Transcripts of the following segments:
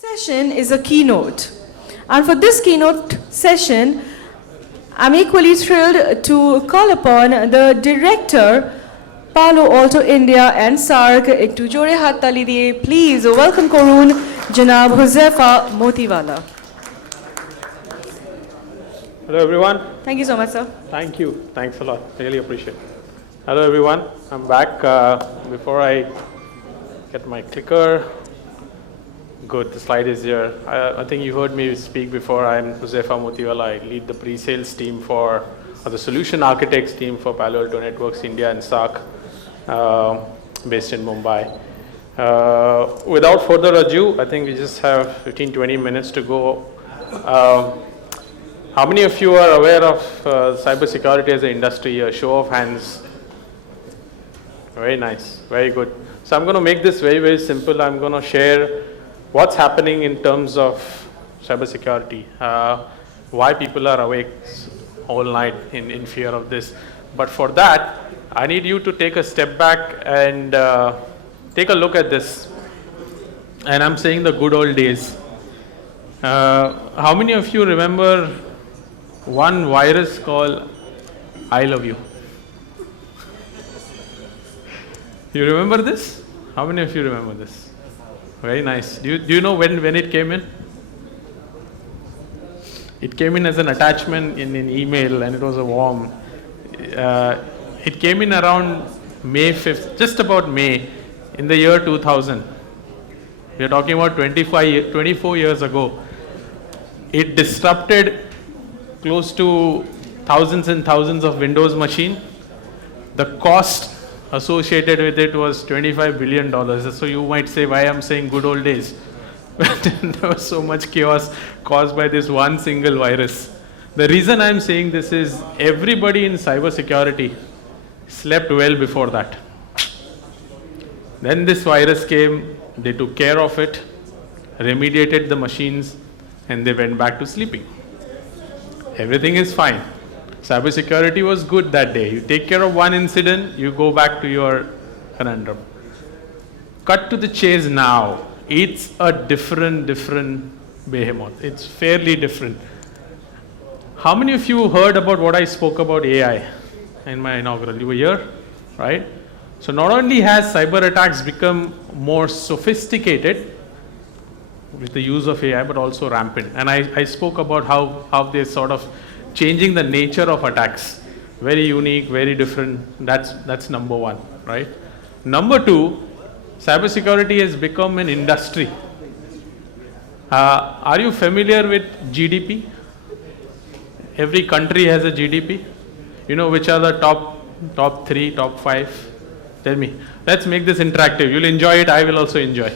Session is a keynote, and for this keynote session I'm equally thrilled to call upon the director Palo, Alto, India and SAARC ektu jore hat tali diye please welcome korun Janab Huzefa Motiwala. Hello everyone. Thank you so much, sir. Thank you. Thanks a lot. Really appreciate it. Hello everyone. I'm back. Before I get my clicker. Good, the slide is here. I think you heard me speak before. I'm Huzefa Motiwala. I lead the pre-sales team or the solution architects team for Palo Alto Networks India and SAARC, based in Mumbai. Without further ado, I think we just have 15-20 minutes to go. How many of you are aware of cybersecurity as an industry? A show of hands. Very nice, very good. So I'm going to make this very, very simple. I'm going to share what's happening in terms of cybersecurity, why people are awake all night in fear of this. But for that, I need you to take a step back and take a look at this. And I'm saying the good old days. How many of you remember one virus called I Love You? You remember this? How many of you remember this? Very nice. Do you know when it came in? It came in as an attachment in an email and it was a worm. It came in around May 5th, just about May, in the year 2000. We are talking about 24 years ago. It disrupted close to thousands and thousands of Windows machines. The cost associated with it was $25 billion. So you might say, why I'm saying good old days? There was so much chaos caused by this one single virus. The reason I'm saying this is everybody in cybersecurity slept well before that. Then this virus came, they took care of it, remediated the machines, and they went back to sleeping. Everything is fine. Cybersecurity was good that day. You take care of one incident, you go back to your conundrum. Cut to the chase now. It's a different behemoth. It's fairly different. How many of you heard about what I spoke about AI in my inaugural? You were here, right? So not only has cyber attacks become more sophisticated with the use of AI, but also rampant. And I spoke about how they're sort of changing the nature of attacks. Very unique, very different. That's number one, right? Number two, cybersecurity has become an industry. Are you familiar with GDP? Every country has a GDP. You know which are the top 3, top 5? Tell me. Let's make this interactive. You'll enjoy it. I will also enjoy.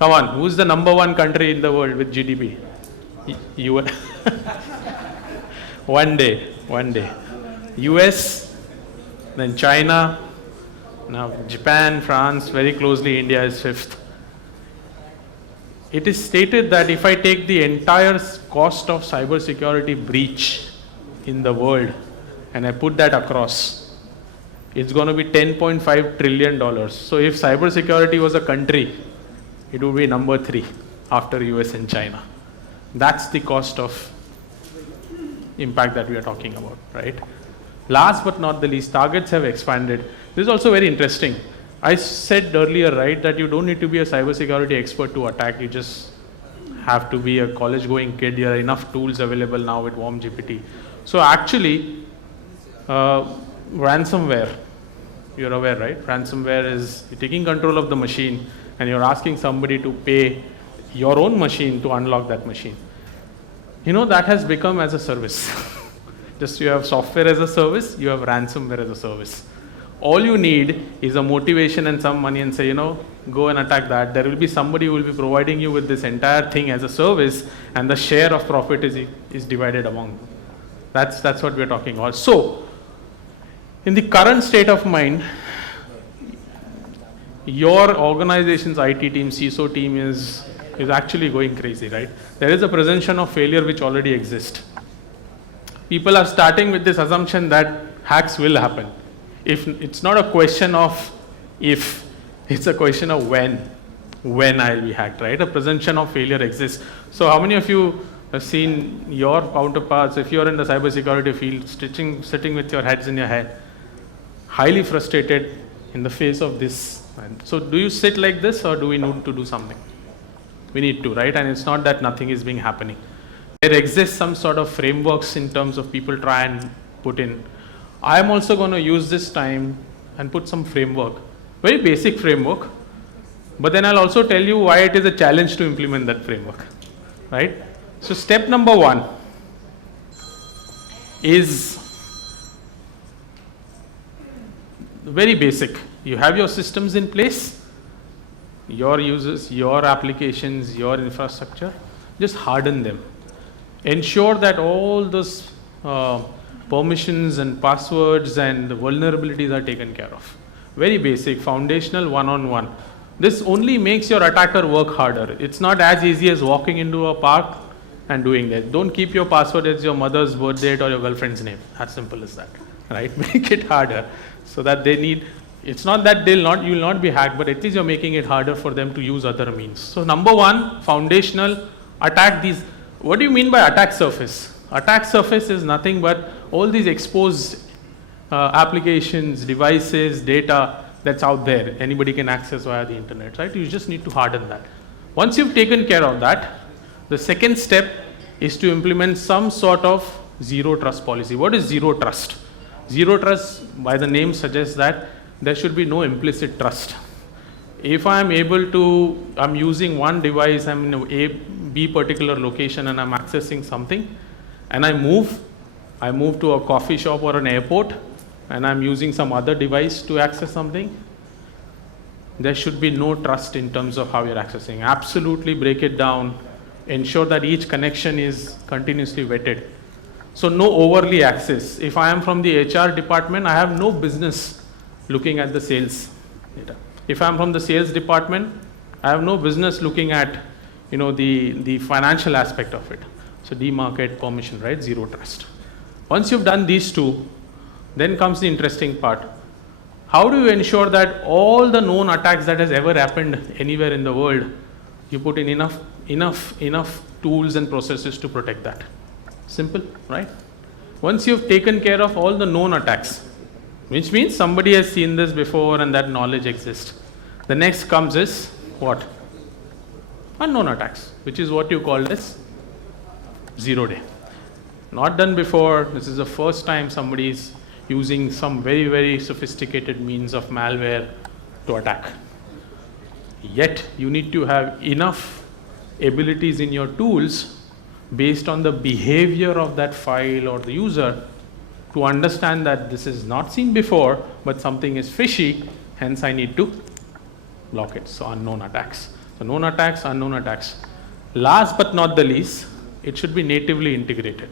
Come on. Who's the number 1 country in the world with GDP? US. One day. US, then China, now Japan, France, very closely India is 5th. It is stated that if I take the entire cost of cybersecurity breach in the world and I put that across, it's going to be $10.5 trillion. So if cybersecurity was a country, it would be number 3 after US and China. That's the cost of impact that we are talking about, right? Last but not the least, targets have expanded. This is also very interesting. I said earlier, right, that you don't need to be a cybersecurity expert to attack. You just have to be a college-going kid. There are enough tools available now with Warm GPT. So actually, ransomware, you're aware, right? Ransomware is taking control of the machine and you're asking somebody to pay your own machine to unlock that machine. You know, that has become as a service. Just you have software as a service, you have ransomware as a service. All you need is a motivation and some money and say, go and attack that. There will be somebody who will be providing you with this entire thing as a service and the share of profit is divided among them. That's what we're talking about. So, in the current state of mind, your organization's IT team, CISO team is actually going crazy, right? There is a presumption of failure which already exists. People are starting with this assumption that hacks will happen. If it's not a question of if, it's a question of when. when I'll be hacked, right? A presumption of failure exists. So how many of you have seen your counterparts, if you're in the cybersecurity field, sitting with your heads in your head, highly frustrated in the face of this? And so do you sit like this, or do we need to do something? We need to, right? And it's not that nothing is being happening. There exists some sort of frameworks in terms of people try and put in. I'm also going to use this time and put some framework, very basic framework, but then I'll also tell you why it is a challenge to implement that framework, right? So step number 1 is very basic. You have your systems in place, your users, your applications, your infrastructure, just harden them. Ensure that all those permissions and passwords and the vulnerabilities are taken care of. Very basic, foundational, one-on-one. This only makes your attacker work harder. It's not as easy as walking into a park and doing that. Don't keep your password as your mother's birth date or your girlfriend's name. As simple as that, right? Make it harder so that they need. It's not that you will not be hacked, but at least you're making it harder for them to use other means. So number 1, foundational, attack these. What do you mean by attack surface? Attack surface is nothing but all these exposed applications, devices, data that's out there. Anybody can access via the internet, right? You just need to harden that. Once you've taken care of that, the second step is to implement some sort of zero trust policy. What is zero trust? Zero trust, by the name, suggests that there should be no implicit trust. If I'm using one device, I'm in a B particular location and I'm accessing something, and I move to a coffee shop or an airport, and I'm using some other device to access something, there should be no trust in terms of how you're accessing. Absolutely break it down. Ensure that each connection is continuously vetted. So no overly access. If I am from the HR department, I have no business looking at the sales data. If I'm from the sales department, I have no business looking at the financial aspect of it. So demarcate permission, right? Zero trust. Once you've done these two, then comes the interesting part. How do you ensure that all the known attacks that has ever happened anywhere in the world, you put in enough tools and processes to protect that? Simple, right? Once you've taken care of all the known attacks, which means somebody has seen this before and that knowledge exists. The next comes is what? Unknown attacks, which is what you called as 0 day. Not done before. This is the first time somebody is using some very, very sophisticated means of malware to attack. Yet you need to have enough abilities in your tools based on the behavior of that file or the user to understand that this is not seen before, but something is fishy, hence I need to block it. So unknown attacks. So known attacks, unknown attacks. Last but not the least, it should be natively integrated.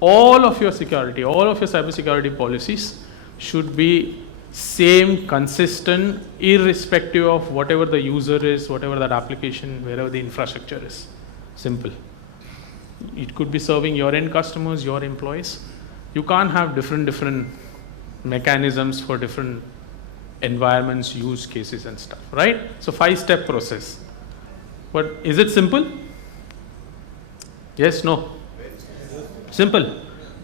All of your security, all of your cybersecurity policies should be same, consistent, irrespective of whatever the user is, whatever that application, wherever the infrastructure is. Simple. It could be serving your end customers, your employees. You can't have different mechanisms for different environments, use cases and stuff, right? So 5-step process. But is it simple? Yes, no? Simple.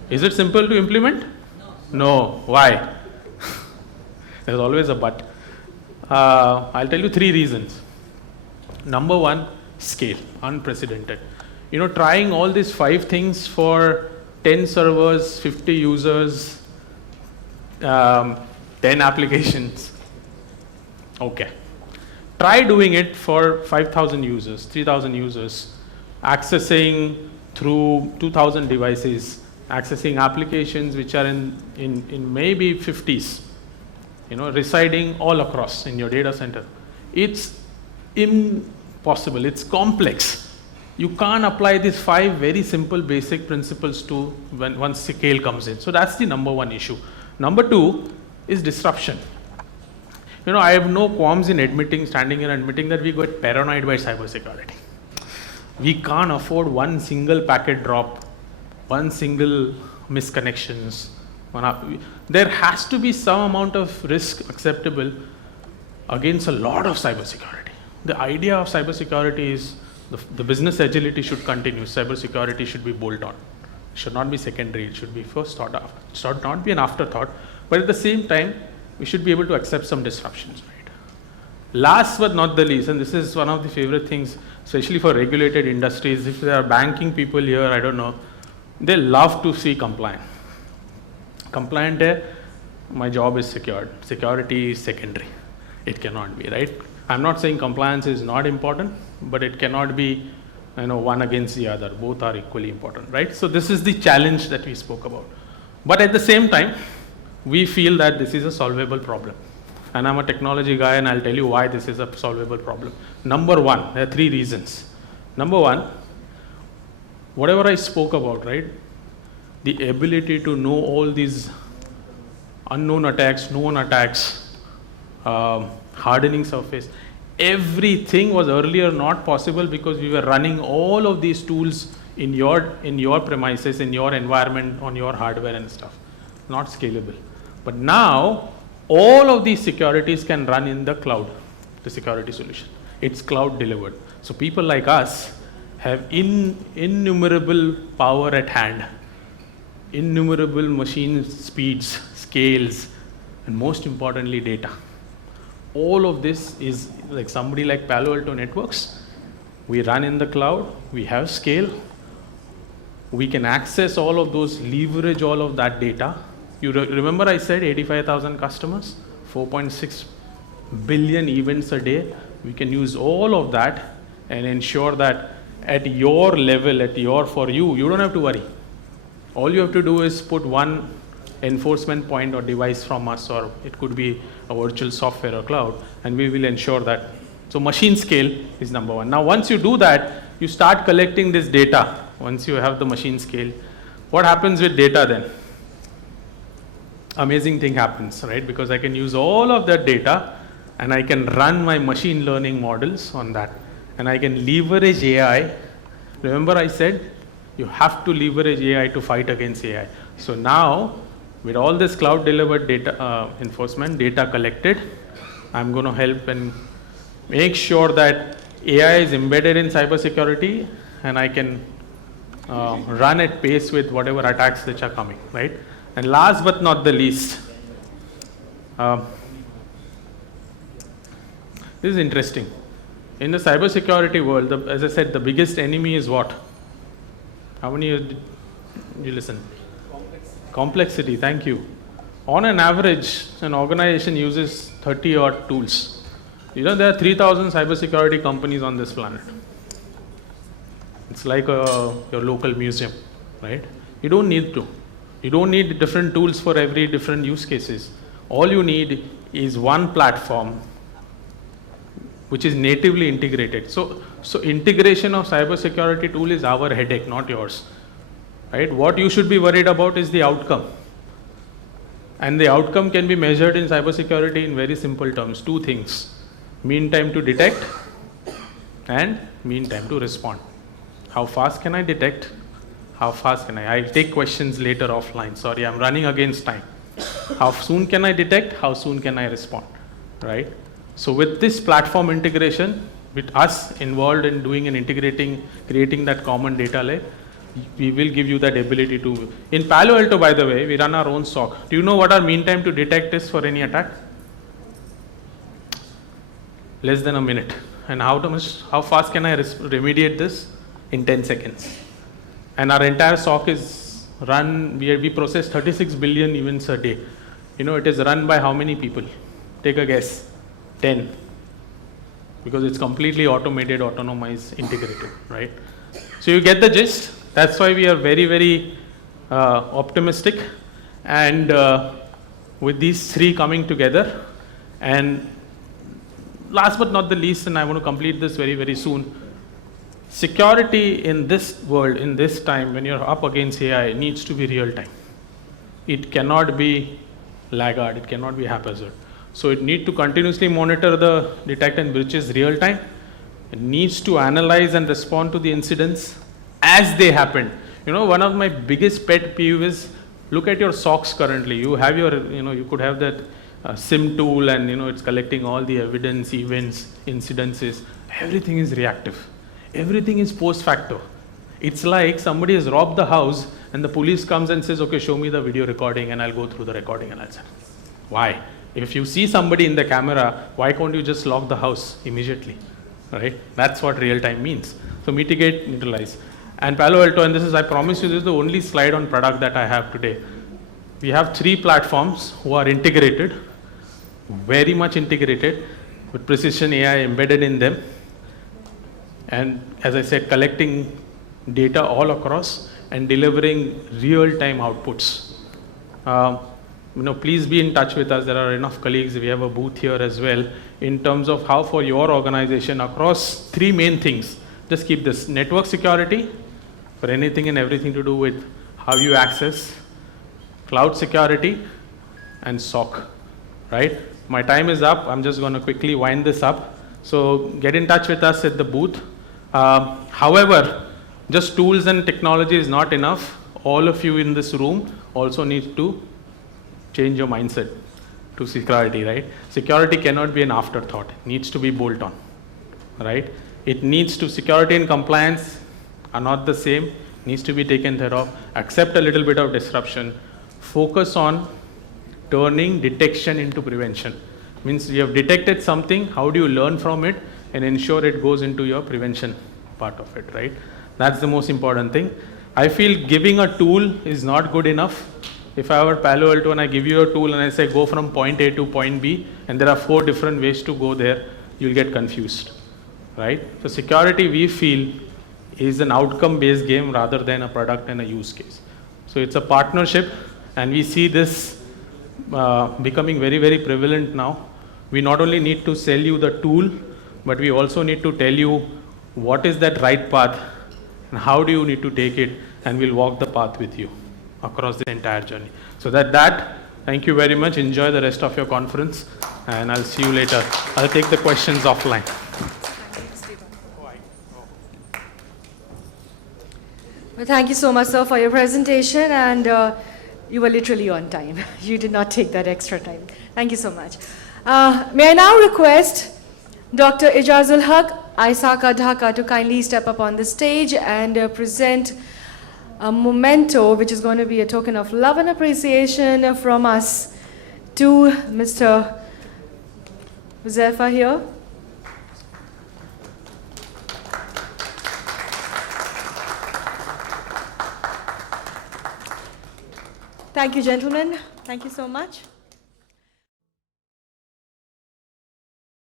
Is it simple to implement? No. Why? There's always a but. I'll tell you 3 reasons. Number 1, scale, unprecedented. Trying all these 5 things for 10 servers, 50 users, 10 applications. Okay. Try doing it for 5,000 users, 3,000 users, accessing through 2,000 devices, accessing applications which are in maybe 50s, residing all across in your data center. It's impossible. It's complex. You can't apply these 5 very simple basic principles to once scale comes in. So that's the number 1 issue. Number 2 is disruption. I have no qualms in standing here and admitting that we got paranoid by cybersecurity. We can't afford one single packet drop, one single misconnections. There has to be some amount of risk acceptable against a lot of cybersecurity. the idea of cybersecurity is the business agility should continue. Cybersecurity should be bolt on. It should not be secondary. It should be first thought of. It should not be an afterthought. But at the same time, we should be able to accept some disruptions, right? Last but not the least, and this is one of the favorite things, especially for regulated industries, if there are banking people here, I don't know, they love to see compliant. Compliant hai, my job is secured. Security is secondary. It cannot be, right? I'm not saying compliance is not important, but it cannot be, one against the other. Both are equally important, right? So this is the challenge that we spoke about. But at the same time, we feel that this is a solvable problem. And I'm a technology guy, and I'll tell you why this is a solvable problem. Number one, there are 3 reasons. Number one, whatever I spoke about, right? The ability to know all these unknown attacks, known attacks, hardening surface, everything was earlier not possible because we were running all of these tools in your premises, in your environment, on your hardware and stuff. Not scalable. But now, all of these securities can run in the cloud, the security solution. It's cloud delivered. So people like us have innumerable power at hand, innumerable machine speeds, scales, and most importantly, data. All of this is like somebody like Palo Alto Networks. We run in the cloud, we have scale, we can access all of those, leverage all of that data. You remember I said 85,000 customers, 4.6 billion events a day. We can use all of that and ensure that at your level, for you don't have to worry. All you have to do is put one enforcement point or device from us, or it could be a virtual software or cloud, and we will ensure that. So machine scale is number one. Now once you do that, you start collecting this data. Once you have the machine scale, what happens with data then? Amazing thing happens, right? Because I can use all of that data and I can run my machine learning models on that, and I can leverage AI. Remember I said you have to leverage AI to fight against AI. So now with all this cloud delivered data enforcement, data collected, I'm going to help and make sure that AI is embedded in cybersecurity, and I can run at pace with whatever attacks which are coming, right? And last but not the least, this is interesting. In the cybersecurity world, as I said, the biggest enemy is what? How many did you listen? Complexity, thank you. On an average, an organization uses 30 odd tools. There are 3,000 cybersecurity companies on this planet. It's like your local museum, right? You don't need to. You don't need different tools for every different use cases. All you need is one platform which is natively integrated. So integration of cybersecurity tool is our headache, not yours. Right? What you should be worried about is the outcome. And the outcome can be measured in cybersecurity in very simple terms. 2 things. Mean time to detect and mean time to respond. How fast can I detect? How fast can I? I'll take questions later offline. Sorry, I'm running against time. How soon can I detect? How soon can I respond? Right? So with this platform integration, with us involved in doing and integrating, creating that common data lake, we will give you that ability to. In Palo Alto, by the way, we run our own SOC. Do you know what our mean time to detect is for any attack? Less than a minute. And how fast can I remediate this? In 10 seconds. And our entire SOC is run, we process 36 billion events a day. It is run by how many people? Take a guess. 10. Because it's completely automated, autonomized, integrated, right? So you get the gist. That's why we are very, very optimistic. And with these 3 coming together, and last but not the least, and I want to complete this very, very soon, security in this world, in this time, when you're up against AI, needs to be real time. It cannot be laggard, it cannot be haphazard. So it needs to continuously monitor the detect and breaches real time. It needs to analyze and respond to the incidents as they happen. One of my biggest pet peeve is, look at your SOCs currently. You have your, you could have that SIM tool, and it's collecting all the evidence, events, incidences. Everything is reactive. Everything is post facto. It's like somebody has robbed the house and the police comes and says, okay, show me the video recording, and I'll go through the recording and I'll say, why? If you see somebody in the camera, why can't you just lock the house immediately, right? That's what real time means. So mitigate, neutralize. And Palo Alto, and I promise you, this is the only slide on product that I have today. We have 3 platforms who are integrated, very much integrated, with precision AI embedded in them. And as I said, collecting data all across and delivering real-time outputs. Please be in touch with us. There are enough colleagues. We have a booth here as well in terms of how for your organization across 3 main things. Just keep this: network security for anything and everything to do with how you access, cloud security, and SOC, right? My time is up. I'm just going to quickly wind this up. So get in touch with us at the booth. However, just tools and technology is not enough. All of you in this room also need to change your mindset to security, right? Security cannot be an afterthought. It needs to be bolt on, right? It needs to, security and compliance are not the same. Needs to be taken care of. Accept a little bit of disruption. Focus on turning detection into prevention. Means you have detected something, how do you learn from it and ensure it goes into your prevention part of it, right? That's the most important thing. I feel giving a tool is not good enough. If I were Palo Alto and I give you a tool and I say go from point A to point B, and there are 4 different ways to go there, you'll get confused, right? So security, we feel, is an outcome-based game rather than a product and a use case. So it's a partnership, and we see this becoming very, very prevalent now. We not only need to sell you the tool, but we also need to tell you what is that right path and how do you need to take it, and we'll walk the path with you across the entire journey. So thank you very much. Enjoy the rest of your conference, and I'll see you later. I'll take the questions offline. Well, thank you so much, sir, for your presentation, and you were literally on time. You did not take that extra time. Thank you so much. May I now request Dr. Ijazul Haq, SAARC Dhaka, to kindly step up on the stage and present a memento, which is going to be a token of love and appreciation from us to Mr. Huzefa here. Thank you, gentlemen. Thank you so much.